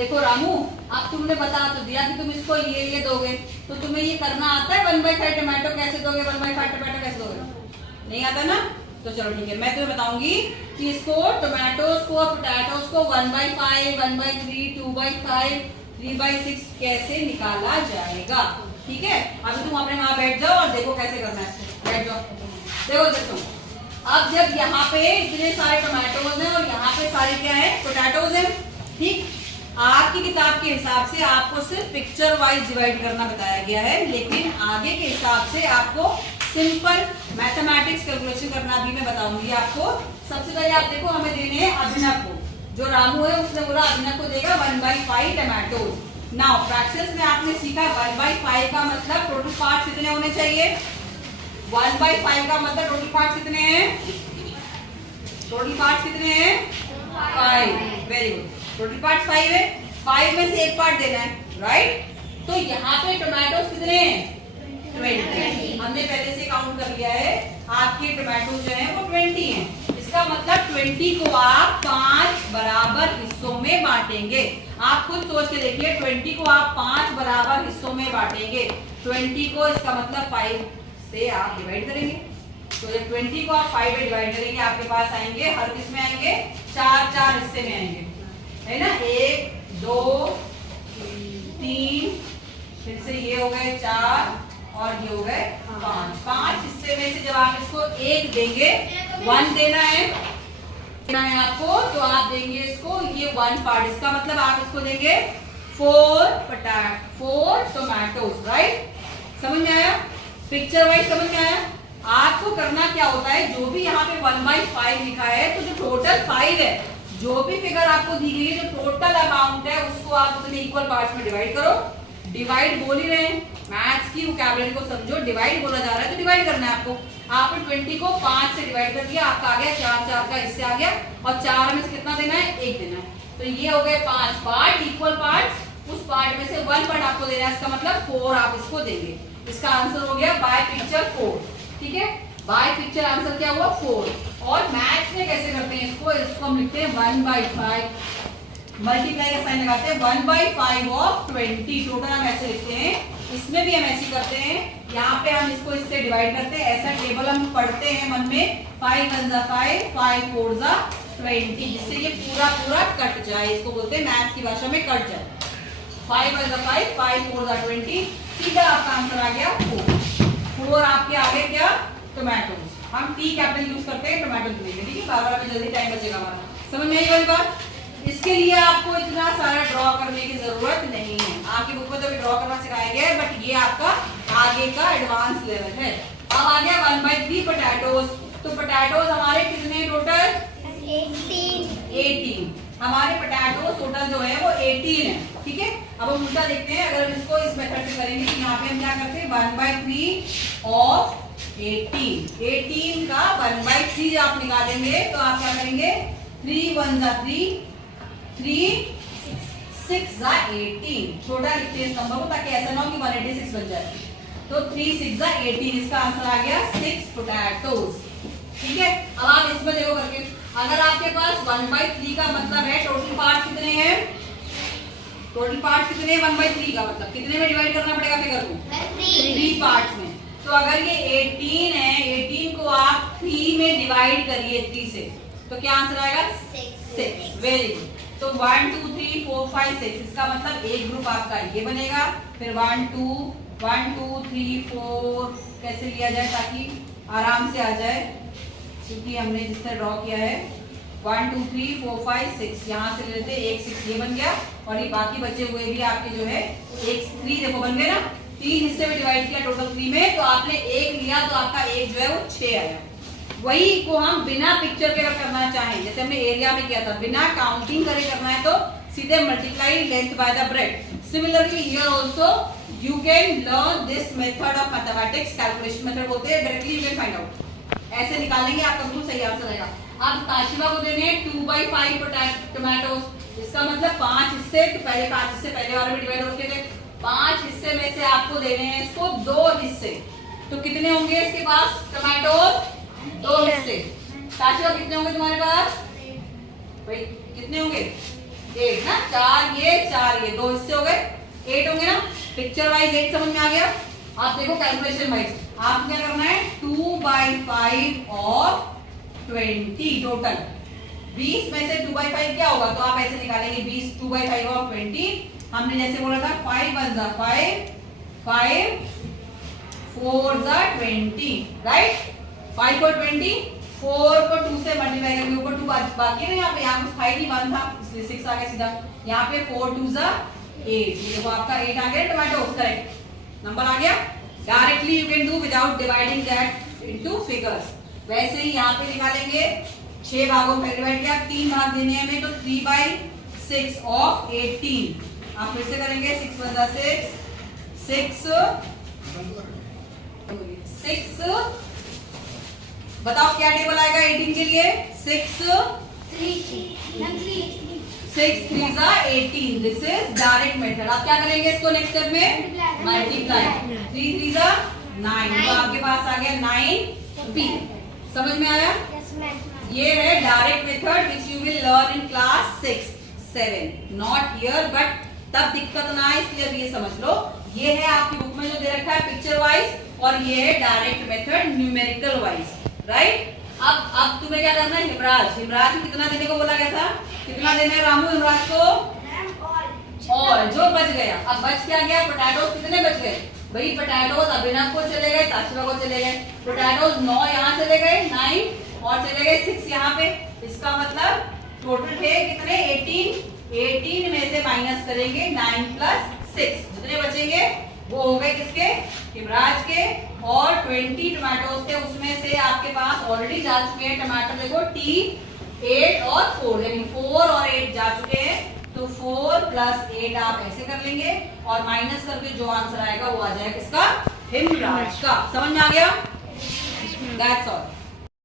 देखो रामू, अब तुमने बता तो दिया कि तुम इसको ये दोगे, तो तुम्हें ये करना आता है 1/5 टमाटो कैसे दोगे, 1/5 टमाटो कैसे दोगे? नहीं आता ना? तो चलो ठीक है, मैं तुम्हें बताऊंगी कि इसको टमाटोज को और पोटैटोज को 1/5, 1/3, 2/5, 3/6 कैसे निकाला जाएगा। ठीक है, अभी तुम अपने वहां बैठ जाओ और देखो कैसे करना है इसको। बैठ जाओ, देखो अब जब यहाँ पे इतने सारे टमाटोज हैं और यहाँ पे सारे क्या है, पोटैटोज हैं। ठीक, आपकी किताब के हिसाब से आपको सिर्फ पिक्चर वाइज डिवाइड करना बताया गया है, लेकिन आगे के हिसाब से आपको सिंपल मैथमेटिक्स कैलकुलेशन करना भी मैं बताऊंगी आपको। सबसे पहले आप देखो, हमें देने हैं अभिनव को, जो रामू है उसने बोला अभिनव को देगा 1/5 टमाटोज। नाउ फ्रैक्शंस में आपने सीखा 1/5 का मतलब टोटल पार्ट्स कितने होने चाहिए। 1/5 का मतलब टोटल पार्ट्स कितने हैं, टोटल पार्ट्स कितने हैं 5। वेरी गुड, टोटल पार्ट्स 5 है, 5 में से एक पार्ट देना है, राइट। तो यहाँ पे टोमेटोज कितने हैं 20। हमने पहले से काउंट कर लिया है, आपके टोमेटो जो है वो 20 हैं। इसका मतलब 20 को आप 5 बराबर हिस्सों में बांटेंगे। आप खुद सोच के देखिए, 20 को आप 5 बराबर हिस्सों में बांटेंगे, 20 को इसका मतलब 5 से आप डिवाइड करेंगे। तो जब 20 को आप 5 में डिवाइड करेंगे, आपके पास आएंगे, हर किस में आएंगे, 4 हिस्से में आएंगे, है ना। 1 2 3, फिर से ये हो गए 4 और ये हो गए 5 हिस्से में से जब आप इसको 1 देंगे, 1 देना है आपको, तो आप देंगे इसको ये 1 पार्ट। इसका मतलब आप इसको देंगे 4 टोमेटोज, राइट। समझ में आया, पिक्चर वाइज समझ में आया। आपको करना क्या होता है, जो भी यहाँ पे 1/5 लिखा है, तो जो टोटल 5 है, जो भी फिगर आपको दी गई है, जो टोटल अमाउंट है, उसको आप उतने इक्वल पार्ट्स में डिवाइड करो। डिवाइड बोल ही रहे हैं, मैथ्स की वोकैबुलरी को समझो, डिवाइड बोला जा रहा है तो डिवाइड करना है आपको। आपने 20 को 5 से डिवाइड कर दिया, आपका आ गया 4 का इससे आ गया, और 4 में से कितना देना है, 1 देना है। तो ये हो गए 5 पार्ट, इक्वल पार्ट्स। उस पार्ट में से 1 पार्ट आपको देना है, इसका मतलब 4 आप इसको देंगे। इसका आंसर हो गया बाय पिक्चर 4। ठीक है, बाय पिक्चर आंसर क्या हुआ 4। और मैथ्स में कैसे करते हैं इसको हम लिखते हैं 1/5, मल्टीप्लाई का साइन लगाते हैं, 1/5 ऑफ 20। टोटल हम ऐसे लिखते हैं, इसमें भी हम ऐसे करते हैं, यहाँ पे हम इसको इससे डिवाइड करते हैं। ऐसा टेबल हम पढ़ते हैं मन में, 5 1 जा 5, 5 4 जा 20, जिससे ये पूरा कट जाए। इसको बोलते हैं मैथ्स की भाषा में कट जाए। 5 1 जा 5, 5 4 जा 20, सीधा आपका आंसर आ गया 4। आपके आगे क्या, टोमेटोज। हम टी कैपिटल यूज करते हैं टोमेटो के लिए, ठीक है। बार बार जल्दी टाइम बचेगा हमारा, समझ में आई वाली बात। इसके लिए आपको इतना सारा ड्रॉ करने की जरूरत नहीं है, आपकी बुक में तो ड्रॉ करना सिखाया गया है, बट ये आपका आगे का एडवांस लेवल है। अब आ गया 1/3 पोटैटोज। तो पोटैटोज हमारे कितने टोटल 18। हमारे पोटैटोज टोटल जो है वो 18 है, ठीक है। अब हम उल्टा देखते हैं, अगर हम इसको इस मेथड से करेंगे तो यहाँ पे हम क्या करते हैं, 1/3 ऑफ 18 का 1/3 आप निकालेंगे तो आप क्या करेंगे, 3 1 जा 3, 3 6 जा 18। छोटा लिखते हैं नंबर को, ताकि ऐसा ना हो कि 186 बन जाए। तो 3 6 जा 18, इसका आंसर आ गया 6 पोटैटोज। ठीक है, अब आप इसमें देखो करके, अगर आपके पास 1/3 का मतलब है टोटल पार्ट कितने हैं, टोटल पार्ट कितने हैं 1/3 का मतलब कितने में डिवाइड करना पड़ेगा फिगर को, 3 पार्ट्स में। तो अगर ये 18 है, 18 को आप 3 में डिवाइड करिए 3 से, तो क्या आंसर आएगा 6। Very good. तो 1 2 3 4 5 6, इसका मतलब एक ग्रुप आपका ये बनेगा। फिर 1 2 3 4 कैसे लिया जाए ताकि आराम से आ जाए, क्योंकि हमने जिस तरह ड्रॉ किया है 1 2 3 4 5 6, यहाँ से लेते हैं 1 6 ये बन गया, और ये बाकी बचे हुए भी आपके जो है 1 3 देखो बन गए ना, 3 हिस्से में डिवाइड किया टोटल 3 में, तो आपने 1 लिया तो आपका 1 जो है वो 6 आया। वही को हम बिना पिक्चर के अगर करना चाहें, जैसे हमने एरिया में किया था, बिना काउंटिंग करे करना है तो सीधे multiply length by the bread. Similarly here also you can learn this method of mathematics, calculation method बोलते हैं, directly you can find out. ऐसे निकालेंगे आपका बिल्कुल सही आंसर आएगा। अब ताशिबा को देने हैं 2/5 टोमेटोज, इसका मतलब 5 हिस्से, तो पहले 5 हिस्से पहले वाले में डिवाइड होके थे, 5 हिस्से में से आपको देने हैं इसको 2 हिस्से। तो कितने होंगे इसके पास टोमेटोज, 2 हिस्से। ताशिबा कितने होंगे तुम्हारे पास भाई, कितने होंगे 8 ना, 4 ये 2 हिस्से हो गए, 8 होंगे ना। पिक्चर वाइज 8 समझ में आ गया। आप देखो कैलकुलेशन वाइज आप क्या करना है, 2/5 ऑफ 20 टोटल। 20 में से 2/5 क्या होगा, तो आप ऐसे निकालेंगे 20 2/5 ऑफ 20। हमने जैसे बोला था 5 1 जा 5, 5 4 जा 20, राइट। 5 को 20, 4 को 2 से मल्टीप्लाई करेंगे, ऊपर 2 बाकी है ना, यहाँ पे 5 नहीं 1 था इसलिए 6 आ गया सीधा। यहाँ पे 4 2 जा 8, ये देखो आपका 8 आ गया टोमेटोज, करेक्ट नंबर आ गया। Directly you can do without dividing that into figures. वैसे ही यहाँ पे निकालेंगे 6 भागों में डिवाइड किया, 3 भाग देने हैं हमें, तो 3/6 ऑफ 18। आप फिर से करेंगे 6 1 जा 6, 6 बताओ क्या टेबल आएगा 18 के लिए, 6 3 जा 18। This is direct method. आप क्या करेंगे इसको नेक्स्ट स्टेप में, मल्टीप्लाई। 3 3 जा 9, तो आपके पास आ गया 9p। समझ में आया? ये है direct method which you will learn in class 6 7, not here, but तब दिक्कत ना आए इसलिए ये समझ लो। ये है आपकी बुक में जो दे रखा है पिक्चर वाइज, और ये है direct method numerical wise, right. अब तुम्हें क्या करना है, हिमराज को कितना देने को बोला गया था, कितना देना है रामू हिमराज को, और जो बच गया, अब बच क्या गया, पोटैटोज कितने बच गए भाई, पोटैटोज अभिनव को चले गए, ताशिमा को चले गए, पोटैटोज 9 यहाँ चले गए, 9 और चले गए 6 यहाँ पे। इसका मतलब टोटल थे कितने, 18 में से माइनस करेंगे 9 + 6, जितने बचेंगे वो हो गए किसके, हिमराज के। और 20 टमाटोज थे, उसमें से आपके पास ऑलरेडी जा चुके हैं टमाटर, देखो T8 और 4, यानी 4 और 8 जा चुके हैं, तो 4 + 8 आप ऐसे कर लेंगे, और माइनस करके जो आंसर आएगा वो आ जाएगा किसका, हिमराज का। समझ में आ गया? That's all.